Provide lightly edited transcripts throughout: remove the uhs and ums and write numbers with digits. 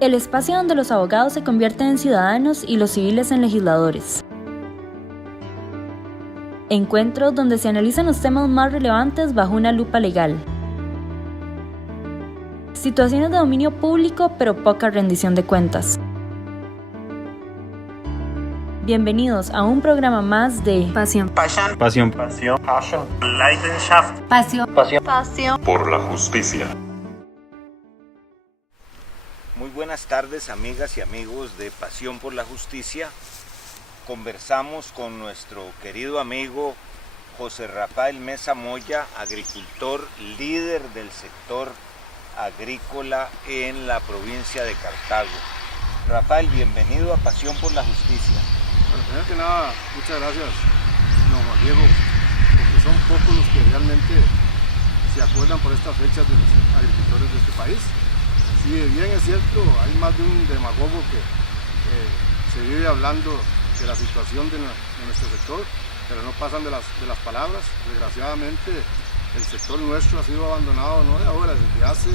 El espacio donde los abogados se convierten en ciudadanos y los civiles en legisladores. Encuentro donde se analizan los temas más relevantes bajo una lupa legal. Situaciones de dominio público pero poca rendición de cuentas. Bienvenidos a un programa más de Pasión. Pasión. Pasión. Pasión. Passion. Leidenschaft. Pasión. Pasión. Pasión. Por la justicia. Muy buenas tardes, amigas y amigos de Pasión por la Justicia. Conversamos con nuestro querido amigo José Rafael Mesa Moya, agricultor, líder del sector agrícola en la provincia de Cartago. Rafael, bienvenido a Pasión por la Justicia. Bueno, primero que nada, muchas gracias, don Juan Diego, porque son pocos los que realmente se acuerdan por estas fechas de los agricultores de este país. Si bien es cierto, hay más de un demagogo que se vive hablando de la situación de nuestro sector, pero no pasan de las palabras. Desgraciadamente, el sector nuestro ha sido abandonado no de ahora, desde hace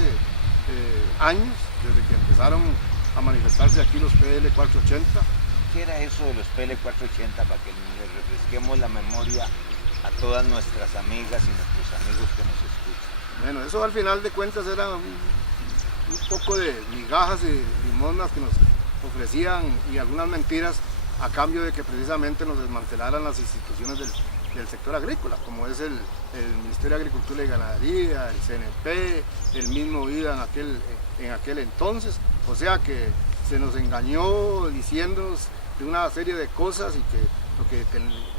años, desde que empezaron a manifestarse aquí los PL 480. ¿Qué era eso de los PL 480 para que les refresquemos la memoria a todas nuestras amigas y nuestros amigos que nos escuchan? Bueno, eso al final de cuentas era un poco de migajas y limosnas que nos ofrecían y algunas mentiras a cambio de que precisamente nos desmantelaran las instituciones del sector agrícola, como es el Ministerio de Agricultura y Ganadería, el CNP, el mismo IDA en aquel entonces. O sea que se nos engañó diciéndonos de una serie de cosas y que lo que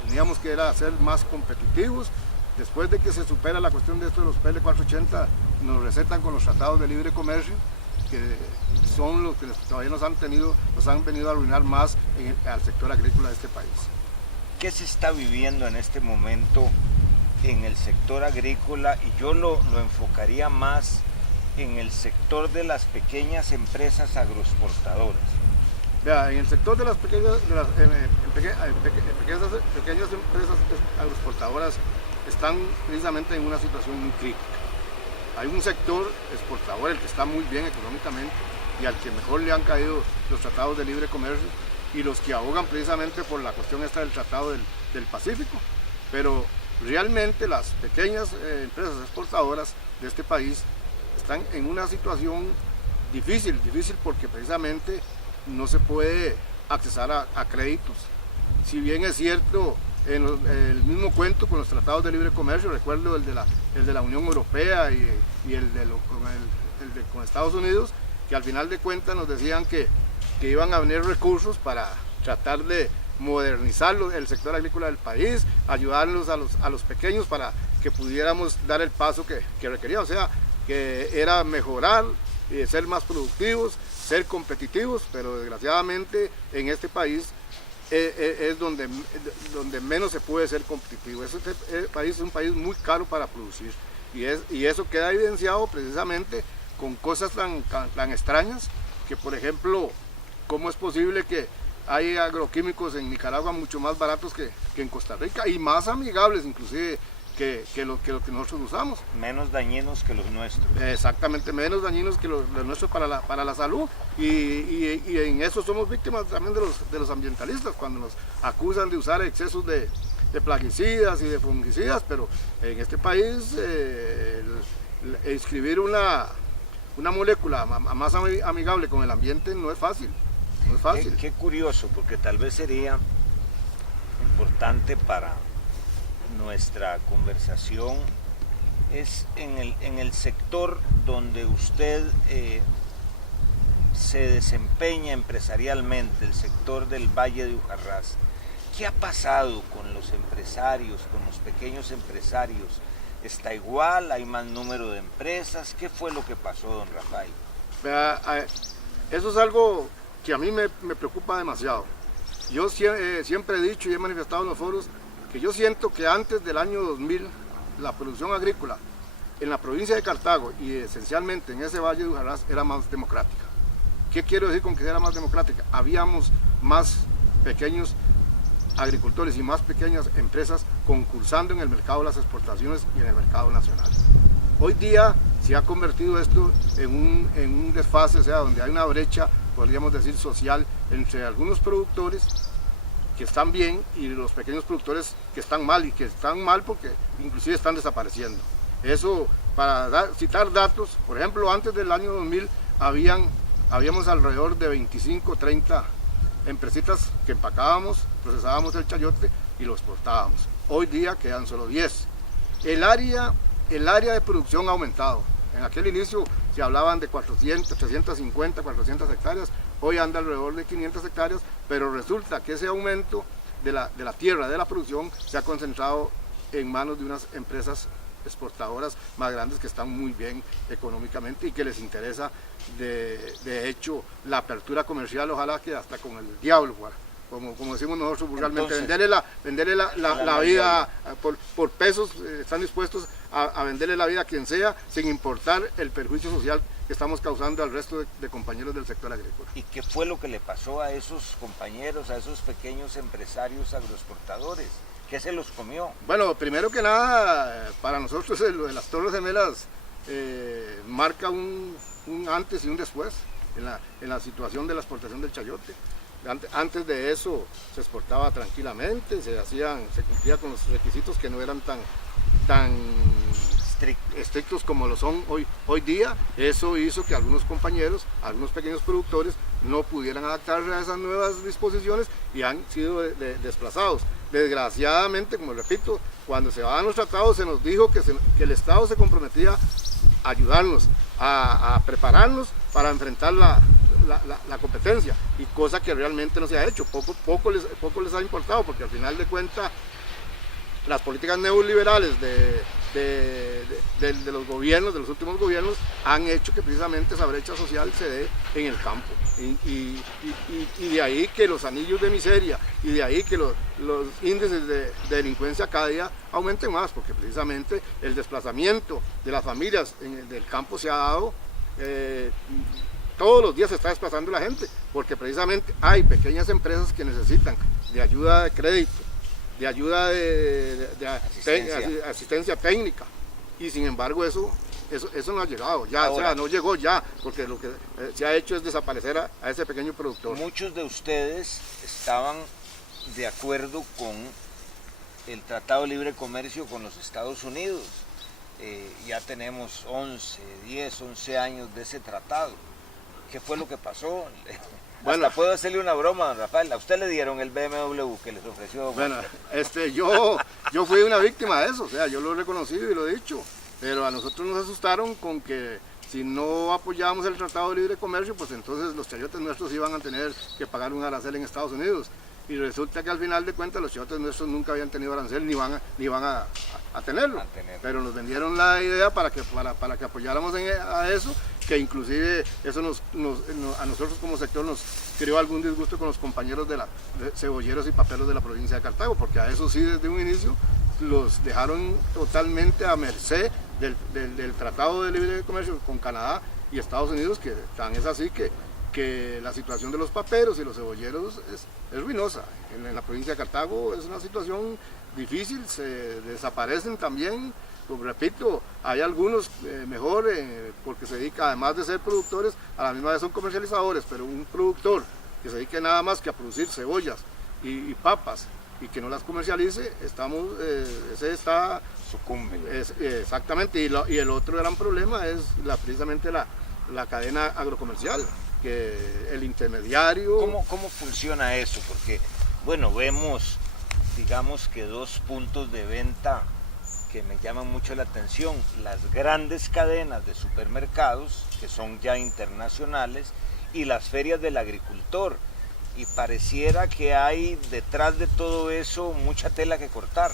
teníamos que era ser más competitivos. Después de que se supera la cuestión de esto de los PL 480, nos recetan con los tratados de libre comercio, que son los que todavía nos han venido a arruinar más al sector agrícola de este país. ¿Qué se está viviendo en este momento en el sector agrícola? Y yo lo enfocaría más en el sector de las pequeñas empresas agroexportadoras. Vea, en el sector de las pequeñas empresas agroexportadoras están precisamente en una situación muy crítica. Hay un sector exportador, el que está muy bien económicamente y al que mejor le han caído los tratados de libre comercio y los que abogan precisamente por la cuestión esta del Tratado del Pacífico. Pero realmente las pequeñas empresas exportadoras de este país están en una situación difícil porque precisamente no se puede accesar a créditos. Si bien es cierto, en el mismo cuento con los tratados de libre comercio, recuerdo el de la Unión Europea y con Estados Unidos, que al final de cuentas nos decían que iban a venir recursos para tratar de modernizar el sector agrícola del país, ayudarlos a los pequeños para que pudiéramos dar el paso que requería, o sea, que era mejorar, ser más productivos, ser competitivos, pero desgraciadamente en este país es donde menos se puede ser competitivo. Este país es un país muy caro para producir y eso queda evidenciado precisamente con cosas tan extrañas que, por ejemplo, cómo es posible que hay agroquímicos en Nicaragua mucho más baratos que en Costa Rica y más amigables inclusive que lo que nosotros usamos. Menos dañinos que los nuestros. Exactamente, menos dañinos que los nuestros para la salud y en eso somos víctimas también de los ambientalistas cuando nos acusan de usar excesos de plaguicidas y de fungicidas, pero en este país escribir una molécula más amigable con el ambiente no es fácil. No es fácil. Qué curioso, porque tal vez sería importante para nuestra conversación es en el sector donde usted se desempeña empresarialmente, el sector del Valle de Ujarrás. ¿Qué ha pasado con los empresarios, con los pequeños empresarios? ¿Está igual? ¿Hay más número de empresas? ¿Qué fue lo que pasó, don Rafael? Eso es algo que a mí me preocupa demasiado. Yo siempre he dicho y he manifestado en los foros que yo siento que antes del año 2000 la producción agrícola en la provincia de Cartago y esencialmente en ese Valle de Ujarrás era más democrática. ¿Qué quiero decir con que era más democrática? Habíamos más pequeños agricultores y más pequeñas empresas concursando en el mercado de las exportaciones y en el mercado nacional. Hoy día se ha convertido esto en un desfase, o sea, donde hay una brecha, podríamos decir, social entre algunos productores que están bien y los pequeños productores que están mal, y que están mal porque inclusive están desapareciendo. Eso, para citar datos, por ejemplo, antes del año 2000 habíamos alrededor de 25, 30 empresitas que empacábamos, procesábamos el chayote y lo exportábamos. Hoy día quedan solo 10. El área de producción ha aumentado. En aquel inicio se hablaban de 400, 350, 400 hectáreas, hoy anda alrededor de 500 hectáreas, pero resulta que ese aumento de la tierra, de la producción, se ha concentrado en manos de unas empresas exportadoras más grandes que están muy bien económicamente y que les interesa de hecho la apertura comercial, ojalá que hasta con el diablo, como decimos nosotros vulgarmente. Entonces, venderle la vida por pesos, están dispuestos a venderle la vida a quien sea, sin importar el perjuicio social que estamos causando al resto de compañeros del sector agrícola. ¿Y qué fue lo que le pasó a esos compañeros, a esos pequeños empresarios agroexportadores? ¿Qué se los comió? Bueno, primero que nada, para nosotros lo de las Torres Gemelas marca un antes y un después en la situación de la exportación del chayote. Antes de eso se exportaba tranquilamente, se cumplía con los requisitos que no eran tan estrictos como lo son hoy día. Eso hizo que algunos compañeros, algunos pequeños productores no pudieran adaptarse a esas nuevas disposiciones y han sido desplazados. Desgraciadamente, como repito, cuando se daban los tratados se nos dijo que el Estado se comprometía a ayudarnos, a prepararnos para enfrentar la competencia, y cosa que realmente no se ha hecho. Poco les ha importado, porque al final de cuentas las políticas neoliberales de los gobiernos, de los últimos gobiernos, han hecho que precisamente esa brecha social se dé en el campo, y de ahí que los anillos de miseria, y de ahí que los índices de delincuencia cada día aumenten más, porque precisamente el desplazamiento de las familias del campo se ha dado. Todos los días se está desplazando la gente, porque precisamente hay pequeñas empresas que necesitan de ayuda de crédito, de ayuda de asistencia técnica, y sin embargo eso no ha llegado, o sea, no llegó ya, porque lo que se ha hecho es desaparecer a ese pequeño productor. Muchos de ustedes estaban de acuerdo con el Tratado de Libre Comercio con los Estados Unidos. Ya tenemos 11 años de ese tratado. ¿Qué fue lo que pasó? Bueno, hasta puedo hacerle una broma, don Rafael. ¿A usted le dieron el BMW que les ofreció? Bueno, yo fui una víctima de eso, o sea, yo lo he reconocido y lo he dicho, pero a nosotros nos asustaron con que si no apoyábamos el Tratado de Libre Comercio, pues entonces los chayotes nuestros iban a tener que pagar un arancel en Estados Unidos. Y resulta que al final de cuentas los chayotes nuestros nunca habían tenido arancel ni van a tenerlo. Pero nos vendieron la idea para que apoyáramos a eso, que inclusive eso a nosotros como sector nos creó algún disgusto con los compañeros de cebolleros y paperos de la provincia de Cartago, porque a eso sí desde un inicio los dejaron totalmente a merced del Tratado de Libre Comercio con Canadá y Estados Unidos, que tan es así que la situación de los paperos y los cebolleros es ruinosa. En la provincia de Cartago es una situación difícil, se desaparecen también. Como repito, hay algunos mejor porque se dedica, además de ser productores, a la misma vez son comercializadores, pero un productor que se dedique nada más que a producir cebollas y papas y que no las comercialice, ese está sucumbe. Exactamente, y el otro gran problema es precisamente la cadena agrocomercial, que el intermediario... ¿Cómo funciona eso? Porque, bueno, vemos, digamos que dos puntos de venta que me llaman mucho la atención: las grandes cadenas de supermercados, que son ya internacionales, y las ferias del agricultor, y pareciera que hay detrás de todo eso mucha tela que cortar.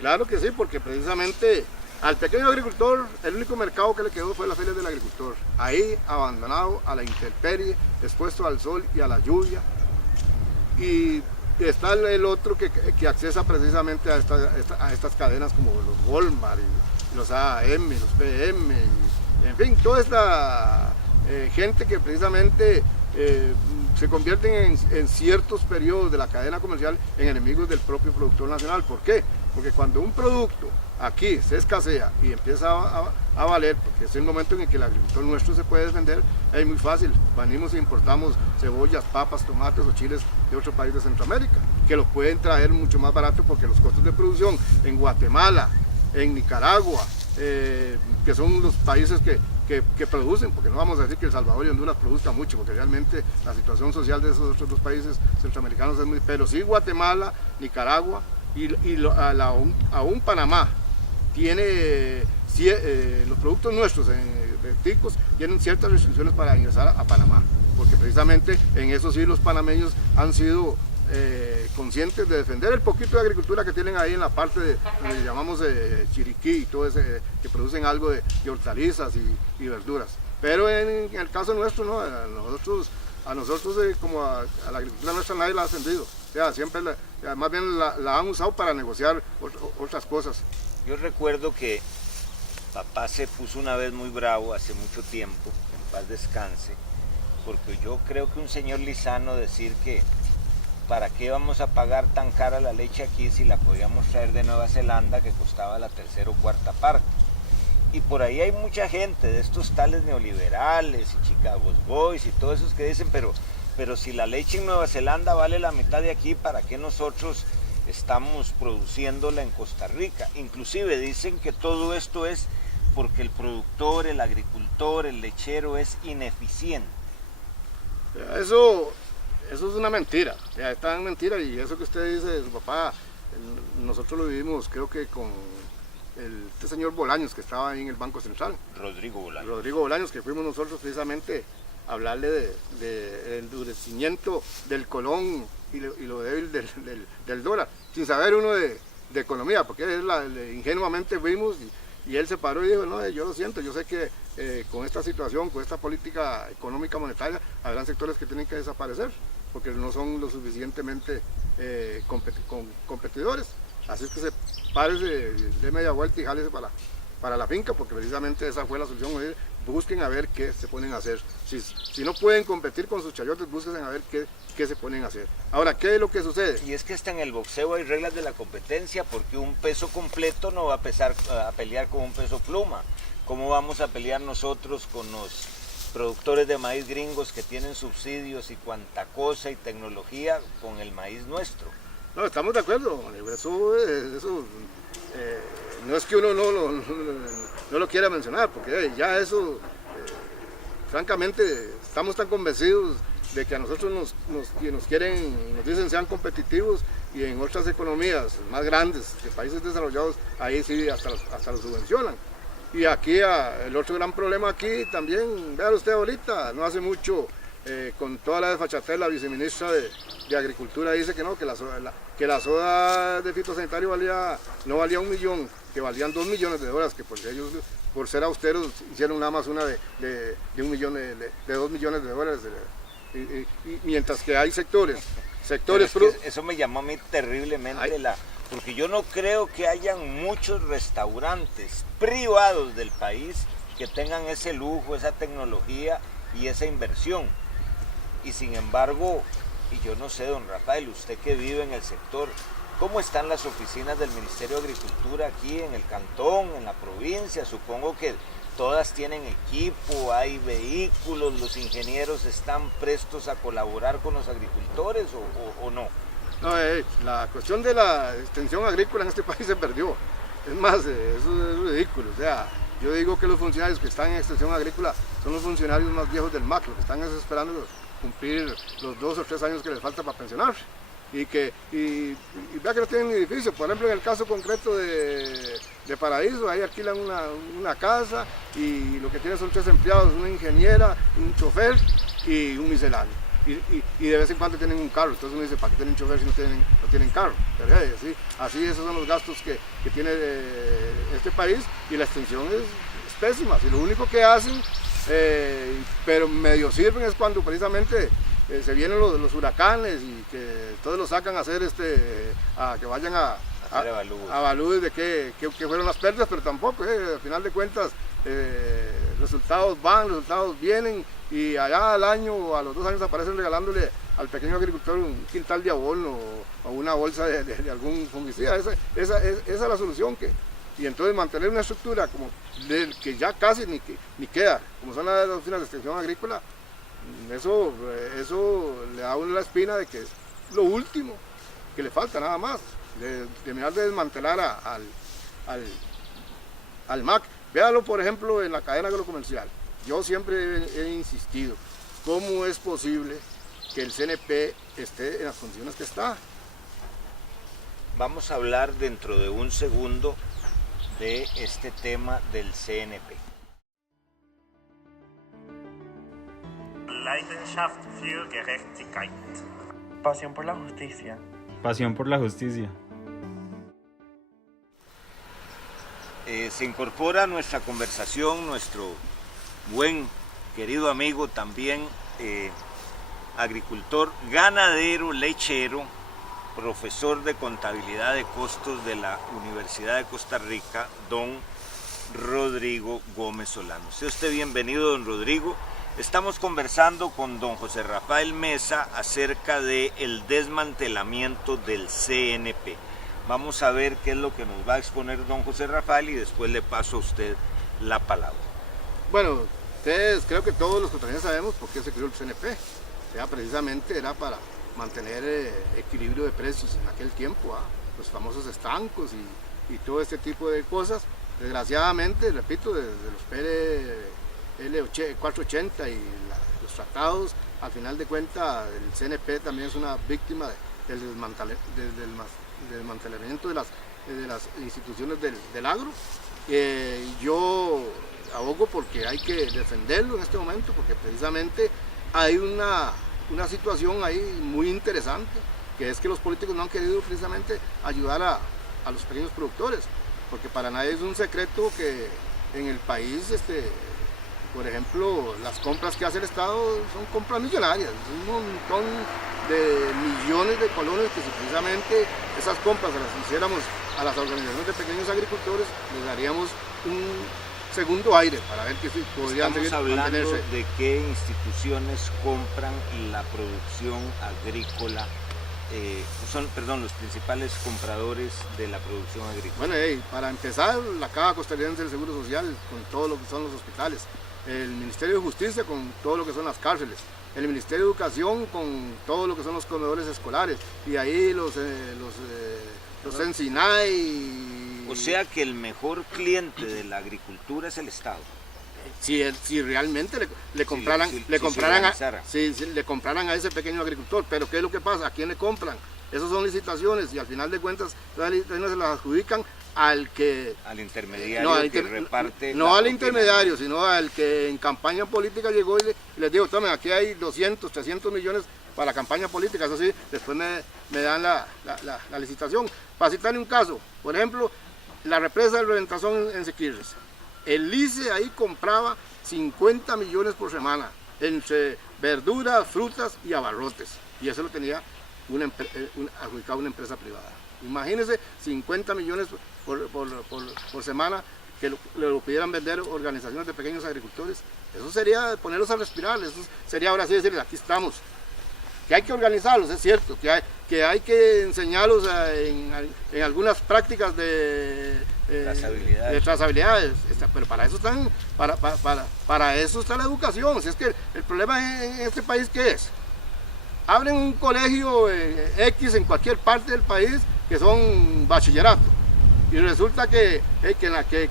Claro que sí, porque precisamente al pequeño agricultor el único mercado que le quedó fue la feria del agricultor, ahí abandonado a la intemperie, expuesto al sol y a la lluvia. Y está el otro que accesa precisamente a estas cadenas como los Walmart, y los A&M, los PM, y, en fin, toda esta gente que precisamente se convierten en ciertos periodos de la cadena comercial en enemigos del propio productor nacional. ¿Por qué? porque cuando un producto aquí se escasea y empieza a valer, porque es el momento en el que el agricultor nuestro se puede defender, es muy fácil, venimos e importamos cebollas, papas, tomates o chiles de otro país de Centroamérica, que lo pueden traer mucho más barato porque los costos de producción en Guatemala, en Nicaragua, que son los países que producen, porque no vamos a decir que El Salvador y Honduras produzcan mucho, porque realmente la situación social de esos otros dos países centroamericanos es muy... Pero sí Guatemala, Nicaragua aún Panamá tiene... los productos nuestros de ticos tienen ciertas restricciones para ingresar a Panamá, porque precisamente en eso sí los panameños han sido conscientes de defender el poquito de agricultura que tienen ahí en la parte de donde le llamamos Chiriquí y todo ese, que producen algo de hortalizas y verduras. Pero en el caso nuestro, ¿no? a nosotros como a la agricultura nuestra nadie la ha defendido. O sea, siempre más bien la han usado para negociar otras cosas. Yo recuerdo que papá se puso una vez muy bravo hace mucho tiempo, en paz descanse, porque yo creo que un señor Lizano decir que ¿para qué vamos a pagar tan cara la leche aquí si la podíamos traer de Nueva Zelanda, que costaba la tercera o cuarta parte? Y por ahí hay mucha gente de estos tales neoliberales y Chicago Boys y todos esos que dicen, pero si la leche en Nueva Zelanda vale la mitad de aquí, ¿para qué nosotros estamos produciéndola en Costa Rica? Inclusive dicen que todo esto es porque el productor, el agricultor, el lechero es ineficiente. Eso es una mentira, es tan mentira, y eso que usted dice de su papá, nosotros lo vivimos creo que con este señor Bolaños que estaba ahí en el Banco Central. Rodrigo Bolaños, que fuimos nosotros precisamente a hablarle de endurecimiento del colón y lo débil del dólar, sin saber uno de economía, porque ingenuamente fuimos y él se paró y dijo, no, yo lo siento, yo sé que con esta situación, con esta política económica monetaria, habrán sectores que tienen que desaparecer, porque no son lo suficientemente competidores. Así es que se párese, dé media vuelta y jálese para la finca, porque precisamente esa fue la solución. Busquen a ver qué se ponen a hacer. Si no pueden competir con sus chayotes, busquen a ver qué se ponen a hacer. Ahora, ¿qué es lo que sucede? Y es que hasta en el boxeo hay reglas de la competencia, porque un peso completo no va a pelear con un peso pluma. ¿Cómo vamos a pelear nosotros con los productores de maíz gringos que tienen subsidios y cuanta cosa y tecnología con el maíz nuestro? No, estamos de acuerdo, eso no es que uno no lo quiera mencionar, porque ya eso, francamente, estamos tan convencidos de que a nosotros nos quieren, nos dicen sean competitivos, y en otras economías más grandes de países desarrollados, ahí sí hasta los subvencionan. Y aquí el otro gran problema aquí también, vea usted ahorita, no hace mucho, con toda la desfachatez, la viceministra de Agricultura dice que no, que la soda de fitosanitario no valía 1 millón, que valían 2 millones de dólares, que porque ellos, por ser austeros, hicieron nada más una de 2 millones de dólares. Y mientras que hay sectores eso me llamó a mí terriblemente porque yo no creo que hayan muchos restaurantes privados del país que tengan ese lujo, esa tecnología y esa inversión. Y sin embargo, y yo no sé, don Rafael, usted que vive en el sector, ¿cómo están las oficinas del Ministerio de Agricultura aquí en el cantón, en la provincia? Supongo que todas tienen equipo, hay vehículos, los ingenieros están prestos a colaborar con los agricultores o no. No, la cuestión de la extensión agrícola en este país se perdió. Es más, eso es ridículo. O sea, yo digo que los funcionarios que están en extensión agrícola son los funcionarios más viejos del MAC, los que están esperando cumplir los 2 o 3 años que les falta para pensionarse. Y vea que no tienen ni edificio. Por ejemplo, en el caso concreto de Paraíso, ahí alquilan una casa y lo que tienen son 3 empleados, una ingeniera, un chofer y un misceláneo. Y de vez en cuando tienen un carro. Entonces uno dice, ¿para qué tienen chofer si no tienen carro? Pero, así esos son los gastos que tiene este país, y la extensión es pésima. Y lo único que hacen, pero medio sirven, es cuando precisamente se vienen los huracanes y que todos los sacan a hacer a que vayan a avalúes de qué fueron las pérdidas, pero tampoco, al final de cuentas resultados van, resultados vienen, y allá al año o a los 2 años aparecen regalándole al pequeño agricultor un quintal de abono o una bolsa de algún fungicida. Esa es la solución. Y entonces mantener una estructura como del que ya casi ni queda, como son las oficinas de extensión agrícola, eso le da a uno la espina de que es lo último que le falta, nada más, de terminar de desmantelar al MAC. Véalo, por ejemplo, en la cadena agrocomercial. Yo siempre he insistido, ¿cómo es posible que el CNP esté en las condiciones que está? Vamos a hablar dentro de un segundo de este tema del CNP. Leidenschaft für Gerechtigkeit. Pasión por la justicia. Pasión por la justicia. Se incorpora a nuestra conversación nuestro buen, querido amigo también, agricultor, ganadero, lechero, profesor de contabilidad de costos de la Universidad de Costa Rica, don Rodrigo Gómez Solano. Sea usted bienvenido, don Rodrigo. Estamos conversando con don José Rafael Mesa acerca del desmantelamiento del CNP. Vamos a ver qué es lo que nos va a exponer don José Rafael y después le paso a usted la palabra. Bueno, creo que todos los costarricenses sabemos por qué se creó el CNP. Precisamente era para mantener equilibrio de precios en aquel tiempo, los famosos estancos y todo este tipo de cosas. Desgraciadamente, repito, desde los PL 480 y los tratados, al final de cuentas el CNP también es una víctima del desmantelamiento de las instituciones del agro. Yo abogo porque hay que defenderlo en este momento, porque precisamente hay una situación ahí muy interesante, que es que los políticos no han querido precisamente ayudar a los pequeños productores, porque para nadie es un secreto que en el país, por ejemplo, las compras que hace el Estado son compras millonarias, un montón de millones de colones que si precisamente esas compras las hiciéramos a las organizaciones de pequeños agricultores, les daríamos un segundo aire para ver que si podrían seguir mantenerse. Estamos hablando mantenerse. de qué instituciones compran la producción agrícola, son los principales compradores de la producción agrícola. Bueno, para empezar, la Caja Costarricense del Seguro Social con todo lo que son los hospitales, el Ministerio de Justicia con todo lo que son las cárceles, el Ministerio de Educación con todo lo que son los comedores escolares, y ahí los Ensinay. O sea que el mejor cliente de la agricultura es el Estado. Si realmente le compraran a ese pequeño agricultor. Pero ¿qué es lo que pasa? ¿A quién le compran? Esas son licitaciones y al final de cuentas las licitaciones se las adjudican al intermediario que reparte. No al intermediario, sino al que en campaña política llegó y les digo, tomen, aquí hay 200, 300 millones para la campaña política. Eso sí, después me dan la licitación. Para citarle un caso, por ejemplo, la represa del Reventazón en Siquirres. El LICE ahí compraba 50 millones por semana entre verduras, frutas y abarrotes. Y eso lo tenía adjudicado una empresa privada. Imagínense 50 millones por semana que lo pudieran vender organizaciones de pequeños agricultores. Eso sería ponerlos a respirar, eso sería ahora sí decirles, aquí estamos. Que hay que organizarlos, es cierto, que hay que enseñarlos en algunas prácticas de trazabilidades, pero para eso para eso está la educación. Si es que el problema en este país, ¿qué es? Abren un colegio X en cualquier parte del país que son bachillerato y resulta que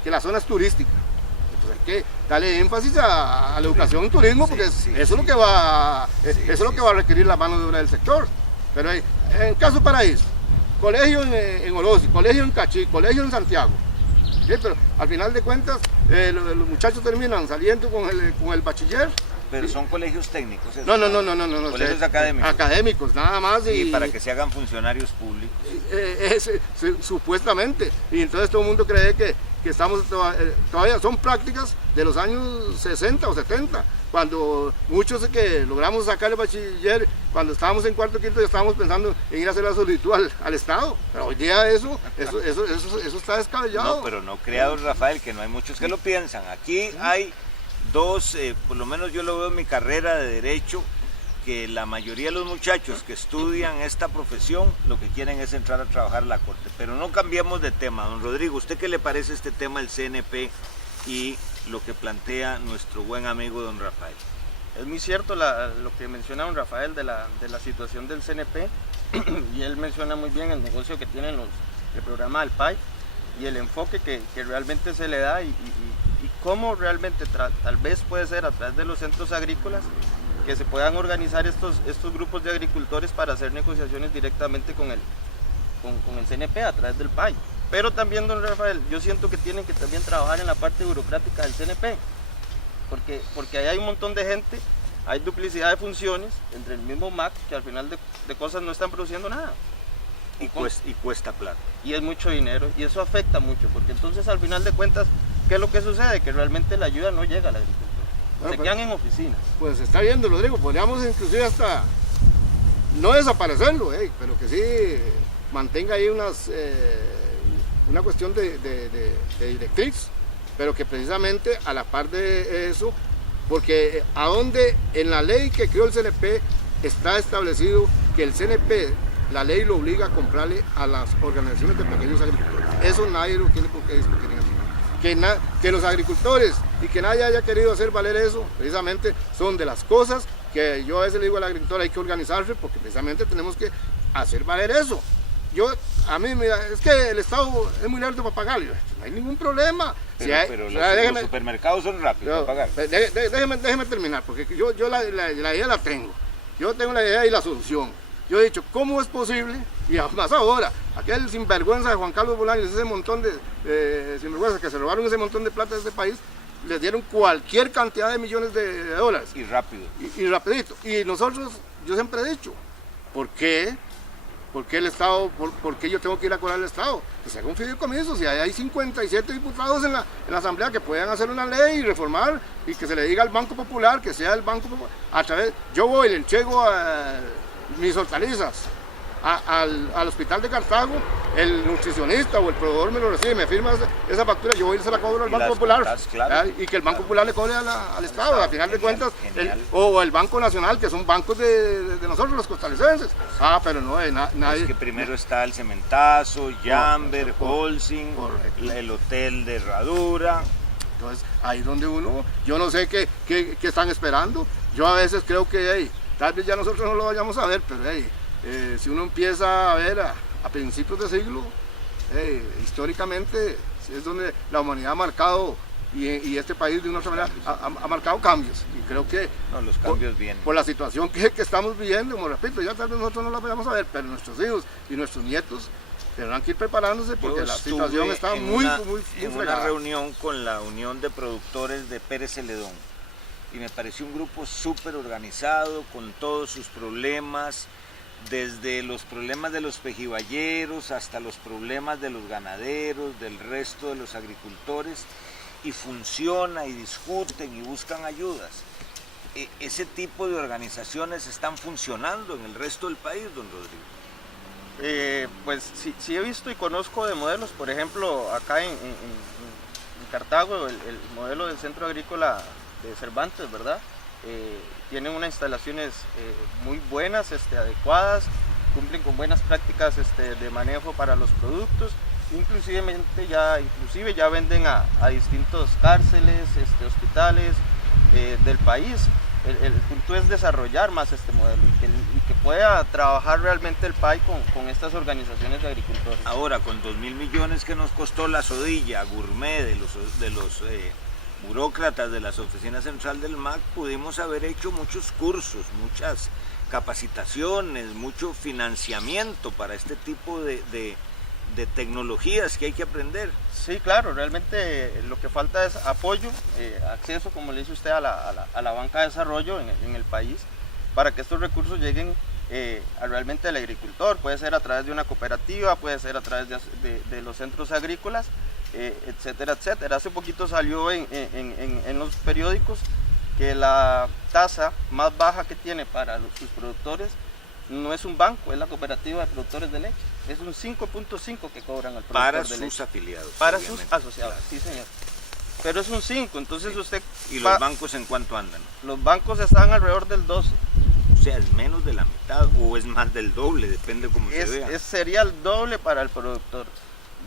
la zona es turística. Entonces hay que darle énfasis a la educación y turismo, porque eso es lo que va a requerir la mano de obra del sector. Pero en Caso Paraíso, colegio en Orosi, colegio en Cachí, colegio en Santiago. ¿Sí? Pero al final de cuentas los muchachos terminan saliendo con el bachiller. Pero son colegios técnicos. No. Colegios académicos. Académicos, nada más. Y para que se hagan funcionarios públicos. Supuestamente. Y entonces todo el mundo cree que estamos todavía son prácticas de los años 60 o 70, cuando muchos que logramos sacar el bachiller, cuando estábamos en cuarto o quinto, ya estábamos pensando en ir a hacer la solicitud al Estado. Pero hoy día eso está descabellado. No, pero no crea, don Rafael, que no hay muchos que lo piensan. Aquí hay Dos, por lo menos yo lo veo en mi carrera de Derecho, que la mayoría de los muchachos que estudian esta profesión lo que quieren es entrar a trabajar a la Corte. Pero no cambiamos de tema. Don Rodrigo, ¿usted qué le parece este tema del CNP y lo que plantea nuestro buen amigo don Rafael? Es muy cierto lo que menciona don Rafael de la situación del CNP y él menciona muy bien el negocio que tienen el programa del PAI y el enfoque que realmente se le da y cómo realmente tal vez puede ser a través de los centros agrícolas que se puedan organizar estos grupos de agricultores para hacer negociaciones directamente con el CNP a través del PAI. Pero también, don Rafael, yo siento que tienen que también trabajar en la parte burocrática del CNP, porque ahí hay un montón de gente, hay duplicidad de funciones entre el mismo MAC, que al final de cosas no están produciendo nada. Y cuesta plata. Y es mucho dinero, y eso afecta mucho, porque entonces al final de cuentas, ¿qué es lo que sucede? Que realmente la ayuda no llega al agricultor. Bueno, se quedan en oficinas. Pues está viendo, Rodrigo, podríamos inclusive hasta no desaparecerlo, pero que sí mantenga ahí una cuestión de directriz, pero que precisamente a la par de eso, porque a donde en la ley que creó el CNP está establecido que el CNP, la ley lo obliga a comprarle a las organizaciones de pequeños agricultores. Eso nadie lo tiene por qué discutir en aquí. Que los agricultores y que nadie haya querido hacer valer eso, precisamente son de las cosas que yo a veces le digo al agricultor, hay que organizarse porque precisamente tenemos que hacer valer eso. A mí es que el Estado es muy lento para pagar, no hay ningún problema. Pero los supermercados son rápidos para pagar. Déjeme terminar, porque yo la idea la tengo. Yo tengo la idea y la solución. Yo he dicho, ¿cómo es posible? Y más ahora, aquel sinvergüenza de Juan Carlos Bolaños, ese montón de sinvergüenzas que se robaron ese montón de plata de este país, les dieron cualquier cantidad de millones de dólares. Y rápido. Y rapidito. Y nosotros, yo siempre he dicho, ¿por qué? ¿Por qué el Estado? ¿Por qué yo tengo que ir a cobrar al Estado? Que se haga un fideicomiso. Si hay 57 diputados en la Asamblea que puedan hacer una ley y reformar y que se le diga al Banco Popular, que sea el Banco Popular, a través, yo voy y le entrego mis hortalizas al hospital de Cartago, el nutricionista o el proveedor me lo recibe, me firma esa factura, yo voy y se la cobro al Banco Popular, claro, y que el Banco Popular le cobre al Estado, al final de cuentas, o el Banco Nacional, que son bancos de nosotros los costarricenses. Pero no, nadie. Es que primero está el cementazo, Jamber, Holcim, el hotel de Herradura. Entonces, ahí donde yo no sé qué están esperando. Yo a veces creo que, tal vez ya nosotros no lo vayamos a ver, pero si uno empieza a ver a principios de siglo, históricamente es donde la humanidad ha marcado y este país de una otra manera ha marcado cambios. Y creo que los cambios vienen. Por la situación que estamos viviendo, como repito, ya tal vez nosotros no la vayamos a ver, pero nuestros hijos y nuestros nietos tendrán que ir preparándose porque la situación está muy en una reunión con la Unión de Productores de Pérez Celedón y me pareció un grupo súper organizado con todos sus problemas, desde los problemas de los pejibayeros hasta los problemas de los ganaderos, del resto de los agricultores, y funciona y discuten y buscan ayudas. Ese tipo de organizaciones están funcionando en el resto del país, don Rodrigo. Pues sí he visto y conozco de modelos, por ejemplo acá en Cartago, el modelo del Centro Agrícola de Cervantes, ¿verdad? Tienen unas instalaciones muy buenas, adecuadas, cumplen con buenas prácticas de manejo para los productos, inclusive ya venden a distintos cárceles, hospitales del país. El punto es desarrollar más este modelo y que pueda trabajar realmente el PAI con estas organizaciones de agricultores. Ahora, con 2.000 millones que nos costó la sodilla gourmet de los burócratas de las oficinas central del MAC, pudimos haber hecho muchos cursos, muchas capacitaciones, mucho financiamiento para este tipo de tecnologías que hay que aprender. Sí, claro, realmente lo que falta es apoyo, acceso, como le dice usted, a la banca de desarrollo en el país, para que estos recursos lleguen realmente al agricultor. Puede ser a través de una cooperativa, puede ser a través de los centros agrícolas, etcétera, etcétera. Hace poquito salió en los periódicos que la tasa más baja que tiene para sus productores no es un banco, es la cooperativa de productores de leche. Es un 5.5 que cobran al productor para de leche. Sus afiliados. Para obviamente. sus asociados, sí señor. pero es un 5, entonces Sí. usted... ¿Y los bancos en cuánto andan? Los bancos están alrededor del 12. O sea, es menos de la mitad o es más del doble, depende cómo se vea. Sería el doble para el productor,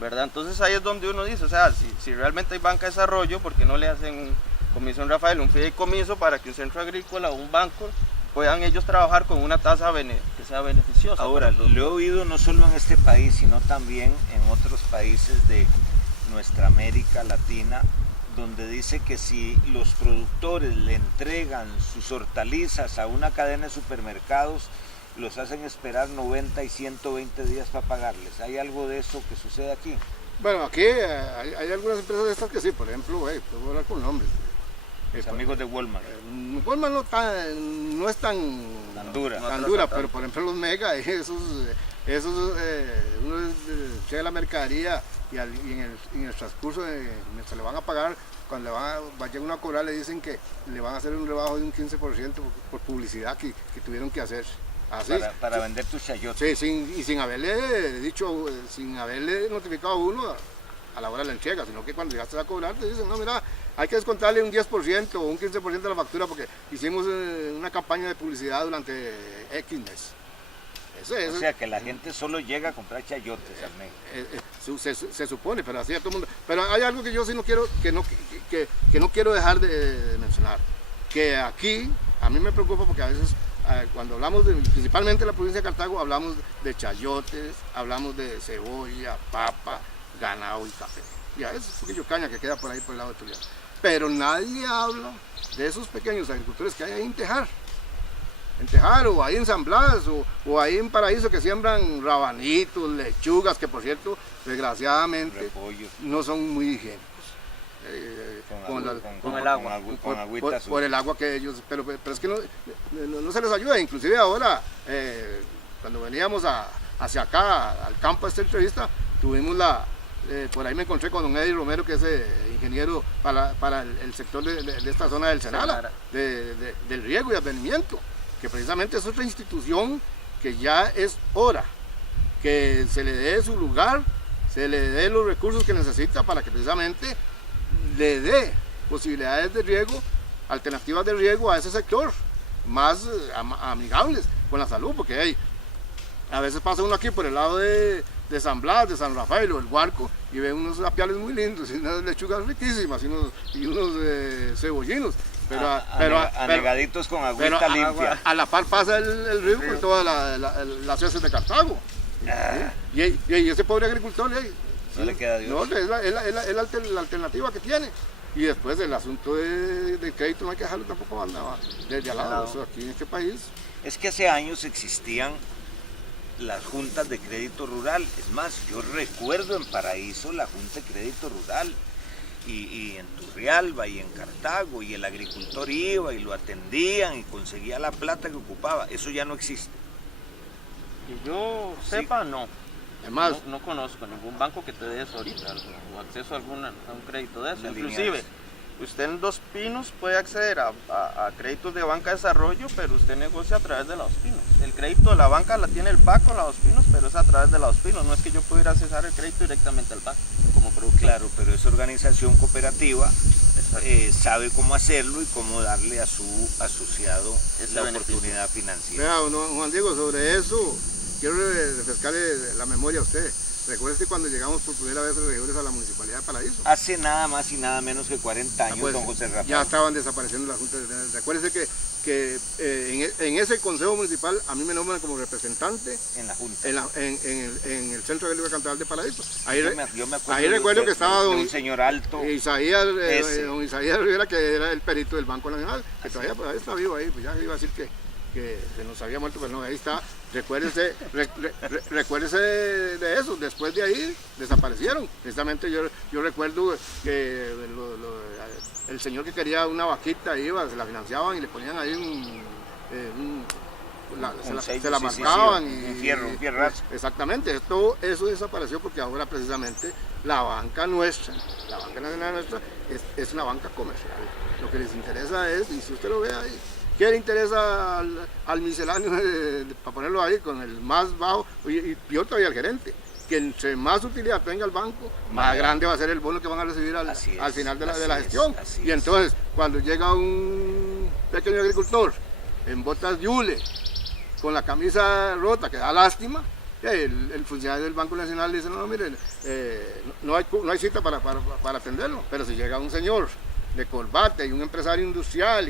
¿verdad? Entonces ahí es donde uno dice, o sea, si realmente hay banca de desarrollo, ¿por qué no le hacen, como hizo Rafael, un fideicomiso para que un centro agrícola o un banco puedan ellos trabajar con una tasa que sea beneficiosa? Ahora, lo he oído no solo en este país, sino también en otros países de nuestra América Latina, donde dice que si los productores le entregan sus hortalizas a una cadena de supermercados, los hacen esperar 90 y 120 días para pagarles. ¿Hay algo de eso que sucede aquí? Bueno, aquí hay algunas empresas de estas que sí, por ejemplo, puedo hablar con nombres. Los amigos de Walmart. Walmart no es tan dura. tan dura, pero por ejemplo los Mega, uno llega la mercadería y en el transcurso mientras le van a pagar, cuando llega uno a cobrar, le dicen que le van a hacer un rebajo de un 15% por publicidad que tuvieron que hacer. Así, para vender tus chayotes. Sí, sin haberle dicho, sin haberle notificado a uno a la hora de la entrega, sino que cuando llegaste a cobrar te dicen, no, mira, hay que descontarle un 10% o un 15% de la factura porque hicimos una campaña de publicidad durante X mes. O sea que la gente solo llega a comprar chayotes al Mega. Se supone, pero así a todo el mundo. Pero hay algo que yo sí no quiero, que no quiero dejar de mencionar, que aquí a mí me preocupa porque a veces cuando hablamos principalmente de la provincia de Cartago, hablamos de chayotes, hablamos de cebolla, papa, ganado y café. Y a veces poquillo caña que queda por ahí por el lado de Tulián. Pero nadie habla de esos pequeños agricultores que hay ahí en Tejar o ahí en San Blas o ahí en Paraíso que siembran rabanitos, lechugas, que por cierto, desgraciadamente, repollos, no son muy higiénicos. Con el agua. Con agüita por el agua que ellos, pero es que no se les ayuda. Inclusive ahora, cuando veníamos hacia acá, al campo a esta entrevista, tuvimos por ahí me encontré con don Eddie Romero, que es ingeniero para el sector de esta zona del Senala, del riego y advenimiento, que precisamente es otra institución que ya es hora que se le dé su lugar, se le dé los recursos que necesita para que precisamente le dé posibilidades de riego, alternativas de riego a ese sector, más amigables con la salud, porque a veces pasa uno aquí por el lado de San Blas, de San Rafael o el Huarco y ve unos apiales muy lindos y unas lechugas riquísimas y unos cebollinos, pero anegaditos con agüita limpia. A la par pasa el río por todas las heces de Cartago. Y ese pobre agricultor no le queda Dios. No, es la alternativa que tiene. Y después el asunto del crédito no hay que dejarlo tampoco desde al lado. Eso aquí en este país. Es que hace años existían las juntas de crédito rural. Es más, yo recuerdo en Paraíso la junta de crédito rural y en Turrialba y en Cartago, y el agricultor iba y lo atendían y conseguía la plata que ocupaba. Eso ya no existe. Que yo sepa, no. Además, no conozco ningún banco que te dé eso ahorita, o acceso a un crédito de eso. Las Inclusive, líneas. usted en Dos Pinos puede acceder a créditos de banca de desarrollo, pero usted negocia a través de la Dos Pinos. El crédito de la banca la tiene el PAC con la Dos Pinos, pero es a través de la Dos Pinos. No es que yo pudiera accesar el crédito directamente al banco como productor. Claro, pero esa organización cooperativa sabe cómo hacerlo y cómo darle a su asociado la oportunidad financiera. Vea, Juan Diego, sobre eso quiero refrescarle la memoria a usted. Recuerde cuando llegamos por primera vez regidores a la Municipalidad de Paraíso. Hace nada más y nada menos que 40 años, pues, don José Rafael. Ya estaban desapareciendo las juntas. Recuérdese que en ese consejo municipal a mí me nombran como representante en la junta. En el Centro Agrícola Cantonal de Paraíso. Yo me acuerdo ahí recuerdo que estaba un señor alto. don Isaías Rivera, que era el perito del Banco Nacional, que todavía pues, ahí está vivo ahí, pues ya iba a decir que se nos había muerto, pero no, ahí está. Recuérdese de eso. Después de ahí desaparecieron. Precisamente yo recuerdo que el señor que quería una vaquita iba, se la financiaban y le ponían ahí se la marcaban. Un fierrazo. Exactamente, todo eso desapareció porque ahora precisamente la banca nuestra, la banca nacional nuestra, es una banca comercial. Lo que les interesa es, y si usted lo ve ahí, ¿qué le interesa al misceláneo para ponerlo ahí con el más bajo? Y peor todavía al gerente, que entre más utilidad tenga el banco, más grande va a ser el bono que van a recibir al final de la gestión. Y entonces, cuando llega un pequeño agricultor en botas Yule, con la camisa rota, que da lástima, el funcionario del Banco Nacional dice, no, miren, no hay cita para atenderlo, pero si llega un señor de corbata y un empresario industrial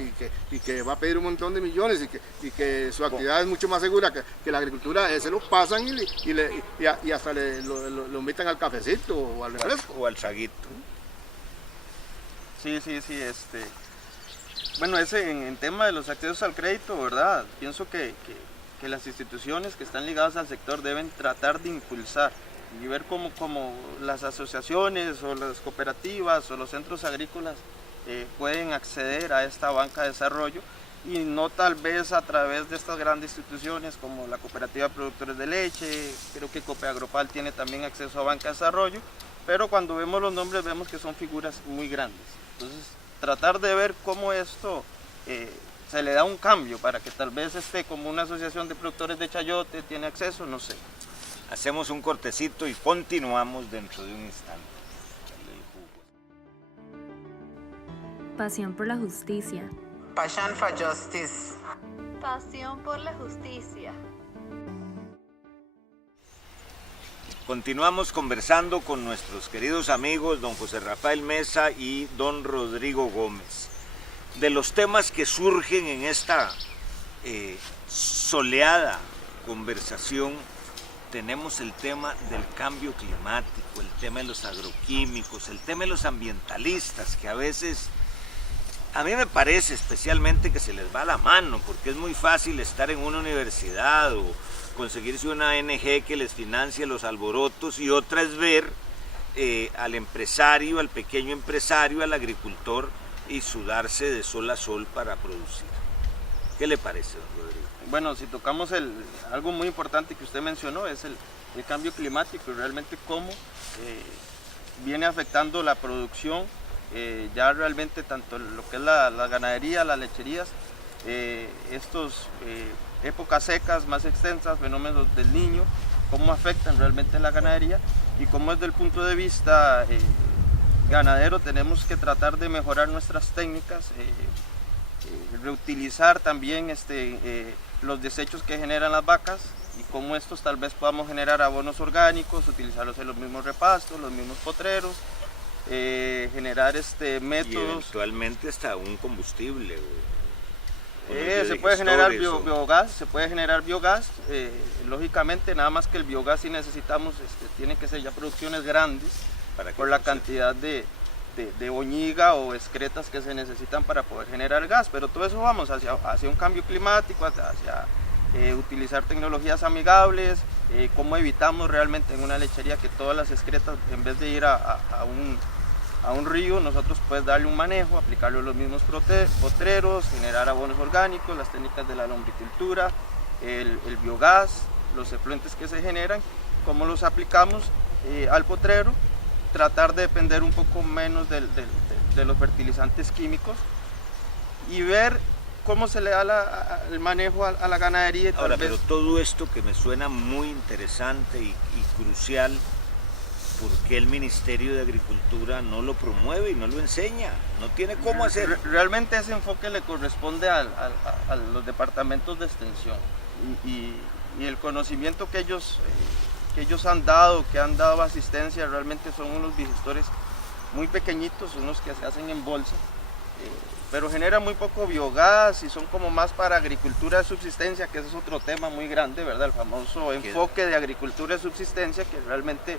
y que va a pedir un montón de millones y que su actividad es mucho más segura que la agricultura, se lo pasan y hasta lo invitan al cafecito o al refresco. O al saguito. Sí, bueno, en tema de los accesos al crédito, ¿verdad? Pienso que las instituciones que están ligadas al sector deben tratar de impulsar y ver cómo las asociaciones o las cooperativas o los centros agrícolas pueden acceder a esta banca de desarrollo, y no tal vez a través de estas grandes instituciones como la Cooperativa de Productores de Leche. Creo que Copeagropal tiene también acceso a banca de desarrollo, pero cuando vemos los nombres vemos que son figuras muy grandes. Entonces, tratar de ver cómo esto se le da un cambio para que tal vez como una asociación de productores de chayote tiene acceso, no sé. Hacemos un cortecito y continuamos dentro de un instante. Pasión por la justicia. Passion for justice. Pasión por la justicia. Continuamos conversando con nuestros queridos amigos don José Rafael Mesa y don Rodrigo Gómez. De los temas que surgen en esta soleada conversación, tenemos el tema del cambio climático, el tema de los agroquímicos, el tema de los ambientalistas, que a veces, a mí me parece especialmente que se les va la mano, porque es muy fácil estar en una universidad o conseguirse una ONG que les financie los alborotos, y otra es ver al empresario, al pequeño empresario, al agricultor, y sudarse de sol a sol para producir. ¿Qué le parece, don Rodrigo? Bueno, si tocamos algo muy importante que usted mencionó, es el cambio climático, y realmente cómo viene afectando la producción, ya realmente tanto lo que es la ganadería, las lecherías, épocas secas más extensas, fenómenos del Niño, cómo afectan realmente la ganadería, y cómo desde el punto de vista ganadero tenemos que tratar de mejorar nuestras técnicas, reutilizar también los desechos que generan las vacas, y cómo estos tal vez podamos generar abonos orgánicos, utilizarlos en los mismos repastos, los mismos potreros, generar métodos. Y eventualmente hasta un combustible. Se puede generar biogás, lógicamente, nada más que el biogás, si necesitamos, tiene que ser ya producciones grandes, por la cantidad de boñiga o excretas que se necesitan para poder generar gas, pero todo eso vamos hacia un cambio climático, hacia utilizar tecnologías amigables, cómo evitamos realmente en una lechería que todas las excretas, en vez de ir a un río, nosotros pues darle un manejo, aplicarlo a los mismos potreros, generar abonos orgánicos, las técnicas de la lombricultura, el biogás, los efluentes que se generan, cómo los aplicamos al potrero, tratar de depender un poco menos de los fertilizantes químicos, y ver cómo se le da el manejo a la ganadería. Ahora, pero todo esto que me suena muy interesante y crucial, ¿por qué el Ministerio de Agricultura no lo promueve y no lo enseña? No tiene cómo hacer. Realmente ese enfoque le corresponde a los departamentos de extensión, y el conocimiento que ellos han dado asistencia, realmente son unos digestores muy pequeñitos, unos que se hacen en bolsa, pero generan muy poco biogás y son como más para agricultura de subsistencia, que ese es otro tema muy grande, ¿verdad? El famoso enfoque de agricultura de subsistencia, que realmente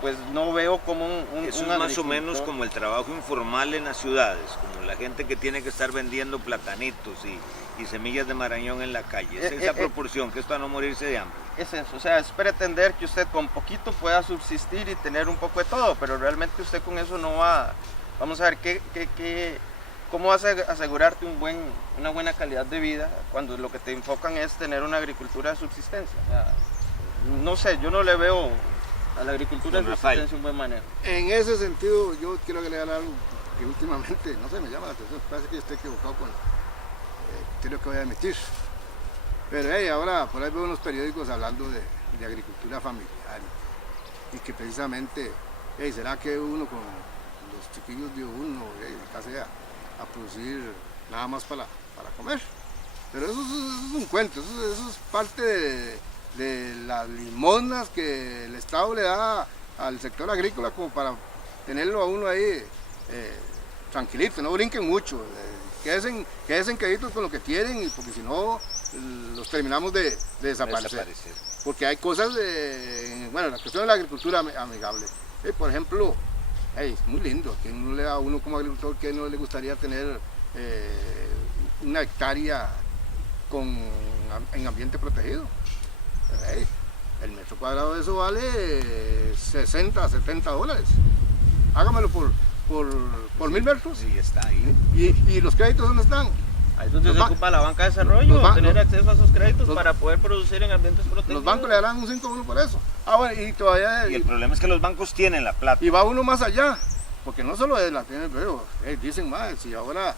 pues no veo como eso es más o menos como el trabajo informal en las ciudades, como la gente que tiene que estar vendiendo platanitos y semillas de marañón en la calle. Es esa proporción, que es para no morirse de hambre. Es eso, o sea, es pretender que usted con poquito pueda subsistir y tener un poco de todo, pero realmente usted con eso no va. Vamos a ver cómo vas a asegurarte una buena calidad de vida cuando lo que te enfocan es tener una agricultura de subsistencia. O sea, no sé, yo no le veo a la agricultura de subsistencia un buen manejo. En ese sentido, yo quiero agregar algo que últimamente, no sé, me llama la atención, parece que yo estoy equivocado con lo que voy a admitir. Pero ahora por ahí veo unos periódicos hablando de agricultura familiar y que precisamente, ¿será que uno con los chiquillos de uno casi a producir nada más para comer? Pero eso es un cuento, eso es parte de las limosnas que el Estado le da al sector agrícola como para tenerlo a uno ahí tranquilito, no brinquen mucho, quédense queditos con lo que tienen, y porque si no los terminamos de desaparecer. Porque hay cosas bueno, la cuestión de la agricultura amigable, por ejemplo, es muy lindo, que no le da a uno como agricultor que no le gustaría tener una hectárea en ambiente protegido. El metro cuadrado de eso vale 60, 70 dólares. Hágamelo por 1000 metros. Sí, está ahí. ¿Y los créditos dónde están? Ahí es donde se ocupa la banca de desarrollo, tener acceso a esos créditos para poder producir en ambientes protegidos. Los bancos le darán un 5-1 por eso. Bueno, y todavía... Y el problema es que los bancos tienen la plata. Y va uno más allá, porque no solo es la tienen, pero dicen más, si ahora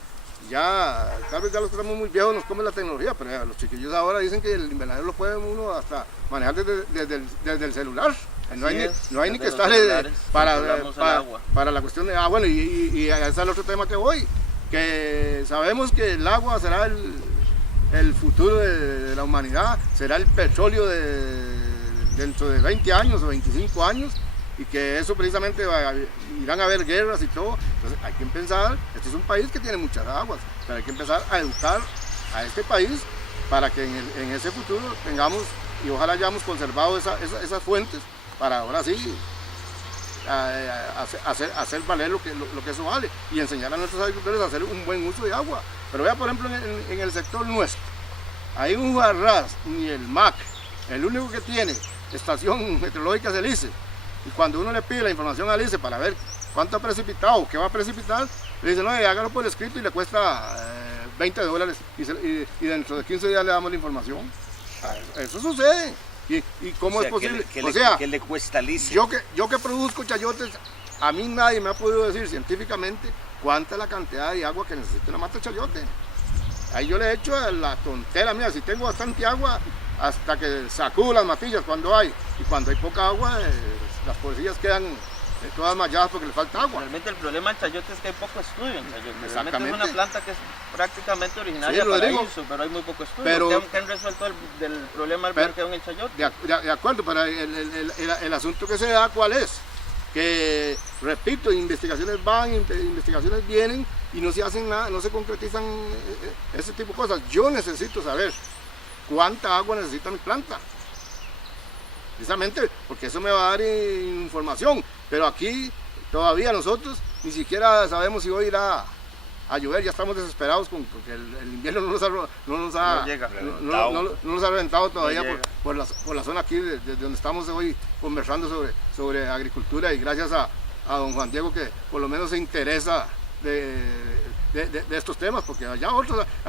ya, tal vez ya los que estamos muy viejos nos come la tecnología, pero los chiquillos ahora dicen que el invernadero lo puede uno hasta manejar desde el celular. No hay ni que estar para la cuestión de... bueno, y ese es el otro tema que voy, que sabemos que el agua será el futuro de la humanidad, será el petróleo dentro de 20 años o 25 años, y que eso precisamente irán a haber guerras y todo. Entonces hay que pensar, este es un país que tiene muchas aguas, pero hay que empezar a educar a este país para que en ese futuro tengamos, y ojalá hayamos conservado esas fuentes, para ahora sí hacer valer lo que eso vale, y enseñar a nuestros agricultores a hacer un buen uso de agua. Pero vea, por ejemplo, en el sector nuestro, hay un Juarras, ni el MAC, el único que tiene estación meteorológica es el ICE, y cuando uno le pide la información al ICE para ver cuánto ha precipitado, qué va a precipitar, le dicen, no, hágalo por escrito y le cuesta 20 dólares, y dentro de 15 días le damos la información. Eso sucede. ¿Y cómo es posible? ¿Qué le cuesta al ICE? Yo que produzco chayotes, a mí nadie me ha podido decir científicamente cuánta es la cantidad de agua que necesita una mata de chayote. Ahí yo le he hecho la tontera mía, si tengo bastante agua, hasta que sacudo las matillas cuando hay, y cuando hay poca agua, las pobrecillas quedan todas malladas porque le falta agua. Realmente el problema del chayote es que hay poco estudio en chayote. Exactamente. Realmente es una planta que es prácticamente originaria para eso, pero hay muy poco estudio. ¿Qué han resuelto del problema del blanqueo en el chayote? De acuerdo, pero el asunto que se da, ¿cuál es? Que, repito, investigaciones van, investigaciones vienen, y no se hacen nada, no se concretizan ese tipo de cosas. Yo necesito saber cuánta agua necesita mi planta, precisamente porque eso me va a dar información, pero aquí todavía nosotros ni siquiera sabemos si hoy irá a llover, ya estamos desesperados porque el invierno no nos ha reventado todavía por la zona aquí desde donde estamos hoy conversando sobre agricultura, y gracias a don Juan Diego, que por lo menos se interesa de estos temas, porque allá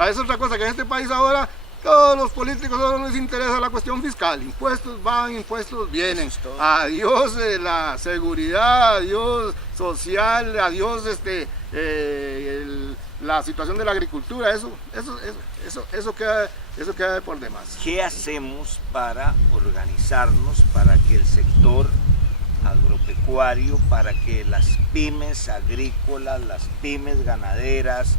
es otra cosa, que en este país ahora todos los políticos solo les interesa la cuestión fiscal, impuestos van, impuestos vienen, adiós la seguridad, adiós social, adiós la situación de la agricultura, eso queda por demás. ¿Qué hacemos para organizarnos para que el sector agropecuario, para que las pymes agrícolas, las pymes ganaderas,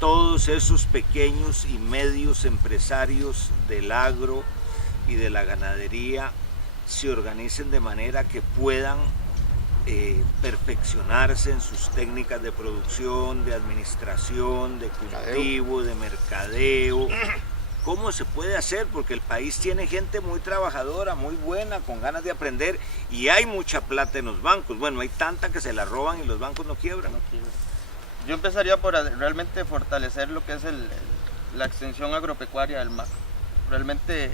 todos esos pequeños y medios empresarios del agro y de la ganadería se organicen de manera que puedan perfeccionarse en sus técnicas de producción, de administración, de cultivo, de mercadeo? ¿Cómo se puede hacer? Porque el país tiene gente muy trabajadora, muy buena, con ganas de aprender, y hay mucha plata en los bancos. Bueno, hay tanta que se la roban y los bancos no quiebran. Yo empezaría por realmente fortalecer lo que es la extensión agropecuaria del MAC. Realmente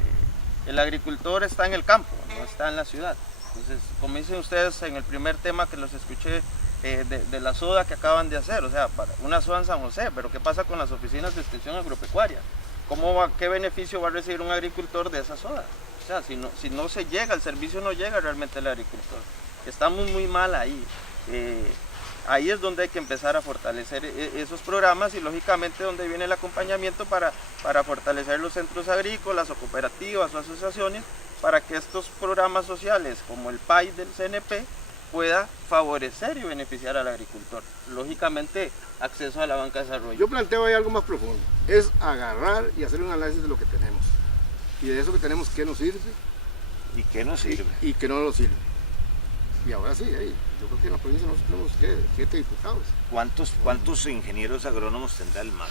el agricultor está en el campo, no está en la ciudad. Entonces, como dicen ustedes en el primer tema que los escuché, de la soda que acaban de hacer, o sea, para una soda en San José, pero ¿qué pasa con las oficinas de extensión agropecuaria? ¿Qué beneficio va a recibir un agricultor de esa soda? O sea, si no se llega, el servicio no llega realmente al agricultor. Estamos muy mal ahí. Ahí es donde hay que empezar a fortalecer esos programas, y lógicamente donde viene el acompañamiento para fortalecer los centros agrícolas o cooperativas o asociaciones para que estos programas sociales como el PAI del CNP pueda favorecer y beneficiar al agricultor. Lógicamente, acceso a la banca de desarrollo. Yo planteo ahí algo más profundo, es agarrar y hacer un análisis de lo que tenemos. Y de eso que tenemos, qué nos sirve ¿Y qué nos sirve? y qué no nos sirve. Y ahora sí, yo creo que en la provincia nosotros tenemos 7 diputados. ¿Cuántos ingenieros agrónomos tendrá el MAC?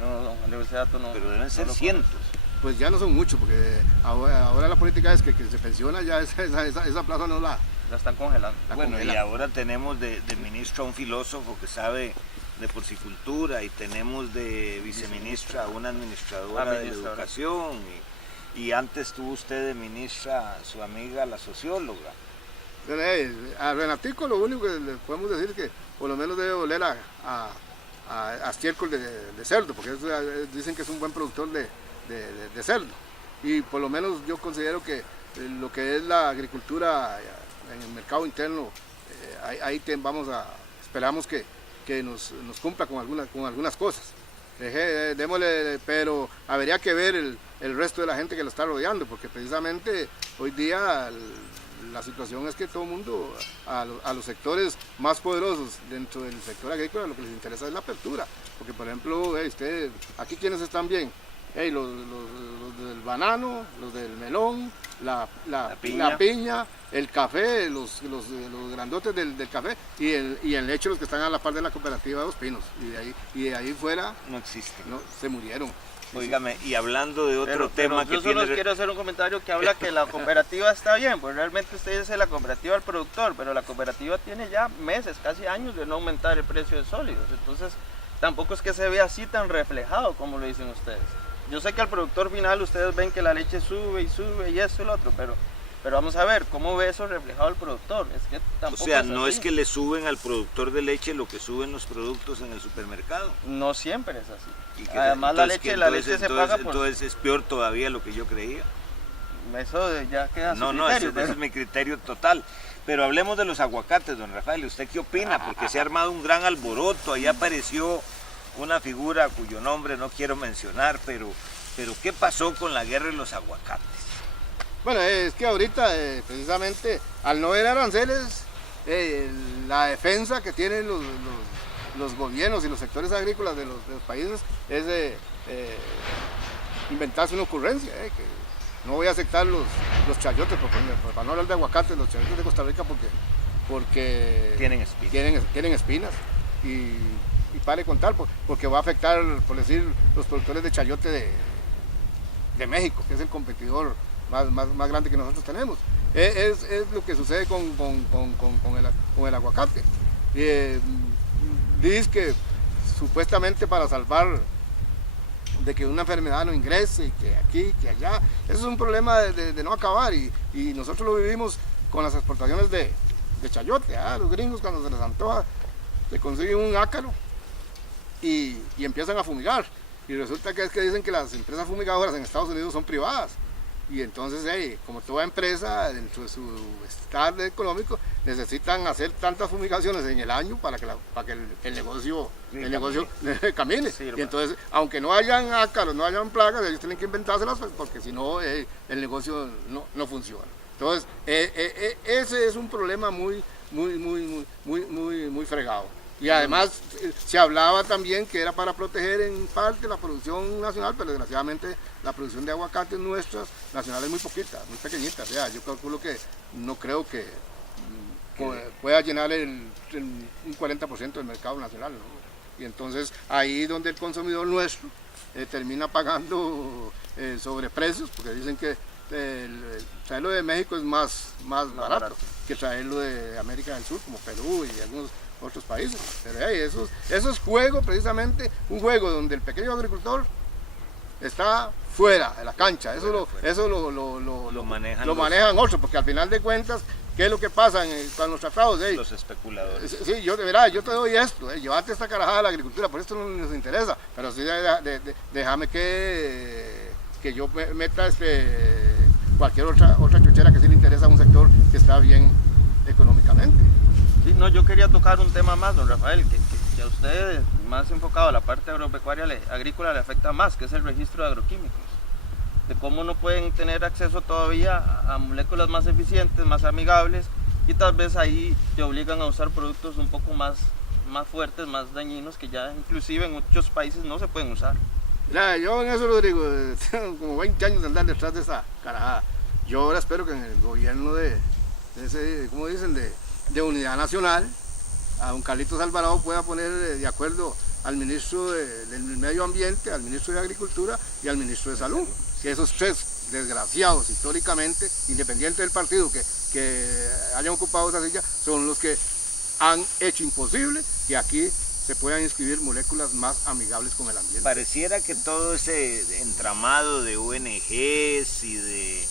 No, ese dato no. Pero deben ser no lo cientos. Pues ya no son muchos, porque ahora la política es que se pensiona, ya esa plaza no la están congelando. Bueno, congelan. y ahora tenemos de ministro a un filósofo que sabe de porcicultura, y tenemos de viceministra a una administradora de la educación, y antes tuvo usted de ministra su amiga, la socióloga. A Renatico lo único que le podemos decir es que por lo menos debe oler a estiércol de cerdo, porque dicen que es un buen productor de cerdo. Y por lo menos yo considero que lo que es la agricultura en el mercado interno, esperamos que nos cumpla con algunas cosas. Démosle, pero habría que ver el resto de la gente que lo está rodeando, porque precisamente hoy día la situación es que todo el mundo, a los sectores más poderosos dentro del sector agrícola, lo que les interesa es la apertura. Porque, por ejemplo, aquí quienes están bien, los del banano, los del melón, la piña, el café, los grandotes del café y el leche, los que están a la par de la cooperativa de Dos Pinos. Y de ahí fuera no existen. No, se murieron. Óigame, y hablando de otro tema que yo solo quiero hacer un comentario que habla que la cooperativa está bien, pues realmente usted dice la cooperativa al productor, pero la cooperativa tiene ya meses, casi años de no aumentar el precio de sólidos, entonces tampoco es que se vea así tan reflejado como lo dicen ustedes. Yo sé que al productor final ustedes ven que la leche sube y esto y lo otro, pero vamos a ver cómo ve eso reflejado el productor. Es que tampoco no es que le suben al productor de leche lo que suben los productos en el supermercado. No siempre es así. Además entonces, la leche se paga por... Entonces es peor todavía lo que yo creía. Eso ya queda No, ese es mi criterio total. Pero hablemos de los aguacates, don Rafael. ¿Usted qué opina? Porque se ha armado un gran alboroto. Ahí apareció una figura cuyo nombre no quiero mencionar, pero ¿qué pasó con la guerra de los aguacates? Bueno, es que ahorita precisamente al no haber aranceles, la defensa que tienen los gobiernos y los sectores agrícolas de los países es inventarse una ocurrencia, que no voy a aceptar los chayotes, para no hablar de aguacates, los chayotes de Costa Rica porque tienen espinas y pare contar, porque va a afectar, por decir, los productores de chayote de México, que es el competidor más grande que nosotros tenemos. Es lo que sucede con el aguacate. Dice que supuestamente para salvar de que una enfermedad no ingrese, y que aquí, que allá, eso es un problema de no acabar, y nosotros lo vivimos con las exportaciones de chayote. Los gringos, cuando se les antoja, se consiguen un ácaro y empiezan a fumigar, y resulta que dicen que las empresas fumigadoras en Estados Unidos son privadas, y entonces como toda empresa dentro de su estado económico necesitan hacer tantas fumigaciones en el año para que el negocio camine. Y entonces, aunque no hayan ácaros, no hayan plagas, ellos tienen que inventárselas, porque si no el negocio no funciona. Entonces ese es un problema muy fregado. Y además se hablaba también que era para proteger en parte la producción nacional, pero desgraciadamente la producción de aguacates nuestras nacionales es muy poquita, muy pequeñita. O sea, yo calculo que no creo que pueda llenar un 40% del mercado nacional, ¿no? Y entonces ahí donde el consumidor nuestro termina pagando sobreprecios, porque dicen que traerlo de México es más barato que traerlo de América del Sur, como Perú y algunos otros países. Pero eso es juego, precisamente un juego donde el pequeño agricultor está fuera de la cancha. Eso lo manejan otros, porque al final de cuentas, ¿qué es lo que pasa con los tratados? Los especuladores. Sí, yo te doy esto, llévate esta carajada de la agricultura, por esto no nos interesa, pero sí déjame que yo meta cualquier otra chuchera que sí le interesa a un sector que está bien económicamente. Sí, no, yo quería tocar un tema más, don Rafael, que a ustedes, más enfocado a la parte agropecuaria agrícola, le afecta más, que es el registro de agroquímicos. de cómo no pueden tener acceso todavía a moléculas más eficientes, más amigables, y tal vez ahí te obligan a usar productos un poco más fuertes, más dañinos, que ya inclusive en muchos países no se pueden usar. Ya, yo en eso, Rodrigo, tengo como 20 años de andar detrás de esa carajada. Yo ahora espero que en el gobierno de ese, ¿cómo dicen?, de unidad nacional, a don Carlitos Alvarado pueda poner de acuerdo al ministro del Medio Ambiente, al ministro de Agricultura y al ministro de Salud. Que esos tres desgraciados históricamente, independiente del partido que hayan ocupado esa silla, son los que han hecho imposible que aquí se puedan inscribir moléculas más amigables con el ambiente. Pareciera que todo ese entramado de ONGs y de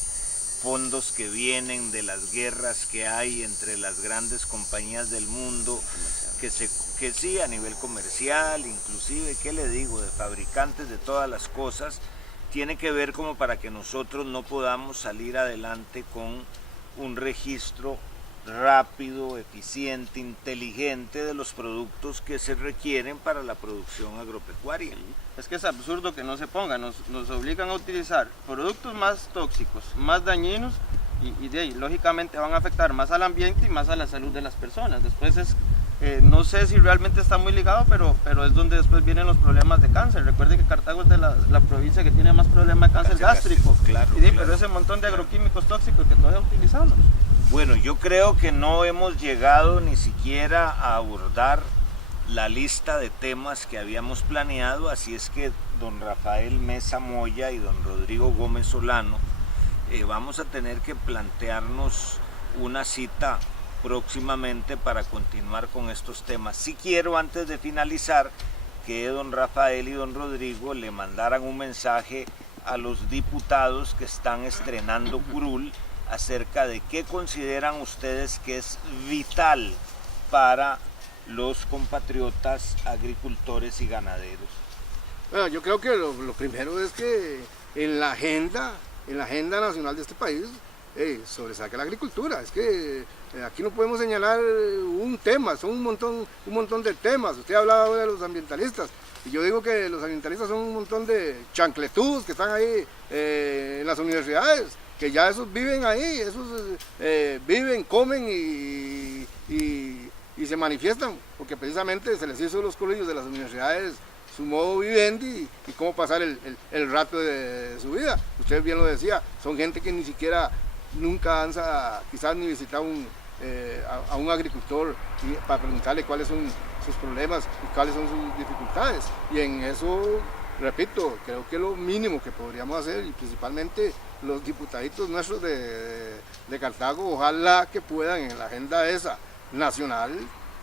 fondos que vienen de las guerras que hay entre las grandes compañías del mundo, que sí, a nivel comercial, inclusive, ¿qué le digo?, de fabricantes de todas las cosas, tiene que ver como para que nosotros no podamos salir adelante con un registro rápido, eficiente, inteligente de los productos que se requieren para la producción agropecuaria. Es que es absurdo que no se pongan, nos obligan a utilizar productos más tóxicos, más dañinos, y de ahí lógicamente van a afectar más al ambiente y más a la salud de las personas. Después no sé si realmente está muy ligado, pero es donde después vienen los problemas de cáncer. Recuerde que Cartago es de la provincia que tiene más problemas de cáncer gástrico, claro, pero ese montón de agroquímicos tóxicos que todavía utilizamos. Bueno, yo creo que no hemos llegado ni siquiera a abordar la lista de temas que habíamos planeado, así es que don Rafael Mesa Moya y don Rodrigo Gómez Solano vamos a tener que plantearnos una cita próximamente para continuar con estos temas. Sí quiero, antes de finalizar, que don Rafael y don Rodrigo le mandaran un mensaje a los diputados que están estrenando curul acerca de qué consideran ustedes que es vital para los compatriotas agricultores y ganaderos. Bueno, yo creo que lo primero es que en la agenda nacional de este país sobresalga la agricultura. Es que aquí no podemos señalar un tema, son un montón de temas. Usted hablaba de los ambientalistas, y yo digo que los ambientalistas son un montón de chancletudos que están ahí en las universidades, que ya esos viven ahí, esos viven, comen y se manifiestan, porque precisamente se les hizo los colegios de las universidades su modo vivendi y cómo pasar el rato de su vida. Usted bien lo decía, son gente que ni siquiera nunca han quizás ni visitado a un agricultor para preguntarle cuáles son sus problemas y cuáles son sus dificultades. Y en eso, repito, creo que lo mínimo que podríamos hacer, y principalmente los diputaditos nuestros de Cartago, ojalá que puedan en la agenda esa nacional,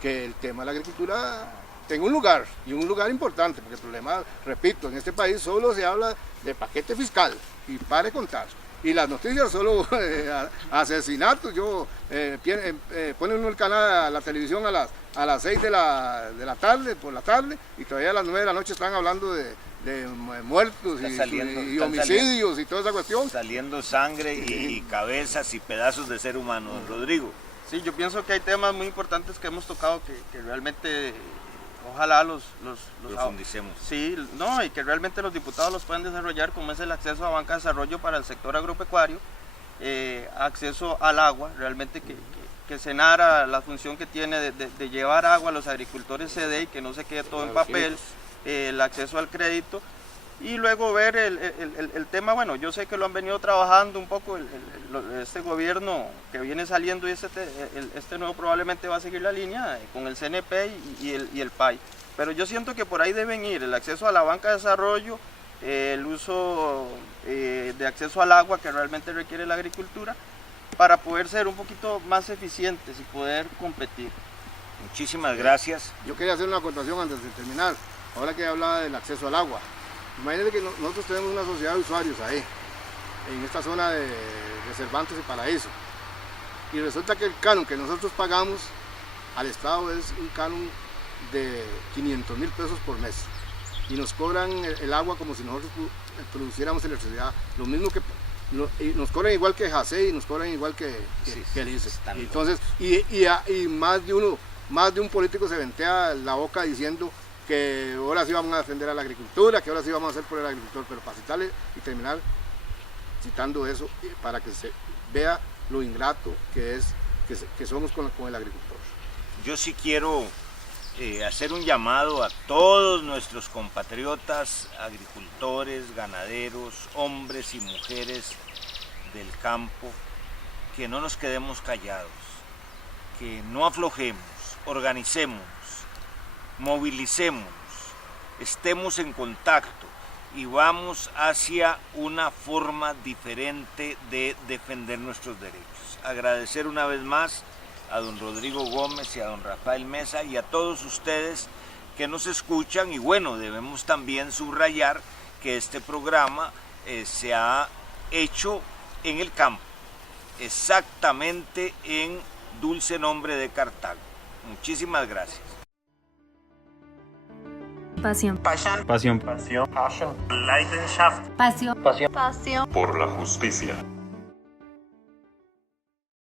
que el tema de la agricultura tenga un lugar, y un lugar importante, porque el problema, repito, en este país solo se habla de paquete fiscal, y pare contar. Y las noticias solo asesinatos, pone uno el canal, la televisión a las 6 de la tarde, por la tarde, y todavía a las 9 de la noche están hablando de muertos y homicidios y toda esa cuestión. Saliendo sangre y cabezas y pedazos de ser humano, don Rodrigo. Sí, yo pienso que hay temas muy importantes que hemos tocado que realmente ojalá los profundicemos. Sí, no, y que realmente los diputados los pueden desarrollar, como es el acceso a banca de desarrollo para el sector agropecuario, acceso al agua, realmente que Senara, la función que tiene de llevar agua a los agricultores se dé y que no se quede todo en papel, el acceso al crédito, y luego ver el tema. Bueno, yo sé que lo han venido trabajando un poco este gobierno que viene saliendo, y este nuevo probablemente va a seguir la línea con el CNP y el PAI, pero yo siento que por ahí deben ir el acceso a la banca de desarrollo, el uso de acceso al agua que realmente requiere la agricultura, para poder ser un poquito más eficientes y poder competir. Muchísimas gracias. Yo quería hacer una acotación antes de terminar, ahora que hablaba del acceso al agua. Imagínense que nosotros tenemos una sociedad de usuarios ahí, en esta zona de Cervantes y Paraíso, y resulta que el canon que nosotros pagamos al Estado es un canon de 500.000 pesos por mes, y nos cobran el agua como si nosotros produciéramos electricidad, lo mismo que nos cobran igual que Jacé y nos cobran igual que el ICE. Entonces, y más de un político se ventea la boca diciendo que ahora sí vamos a defender a la agricultura, que ahora sí vamos a hacer por el agricultor, pero para citarle y terminar, citando eso para que se vea lo ingrato que es que somos con el agricultor. Yo sí quiero hacer un llamado a todos nuestros compatriotas agricultores, ganaderos, hombres y mujeres del campo, que no nos quedemos callados, que no aflojemos, organicémonos, movilicémonos, estemos en contacto y vamos hacia una forma diferente de defender nuestros derechos. Agradecer una vez más a don Rodrigo Gómez y a don Rafael Mesa y a todos ustedes que nos escuchan, y bueno, debemos también subrayar que este programa se ha hecho en el campo, exactamente en Dulce Nombre de Cartago. Muchísimas gracias. Pasión. Passion. Pasión. Pasión. Leidenschaft. Pasión. Pasión Por la justicia.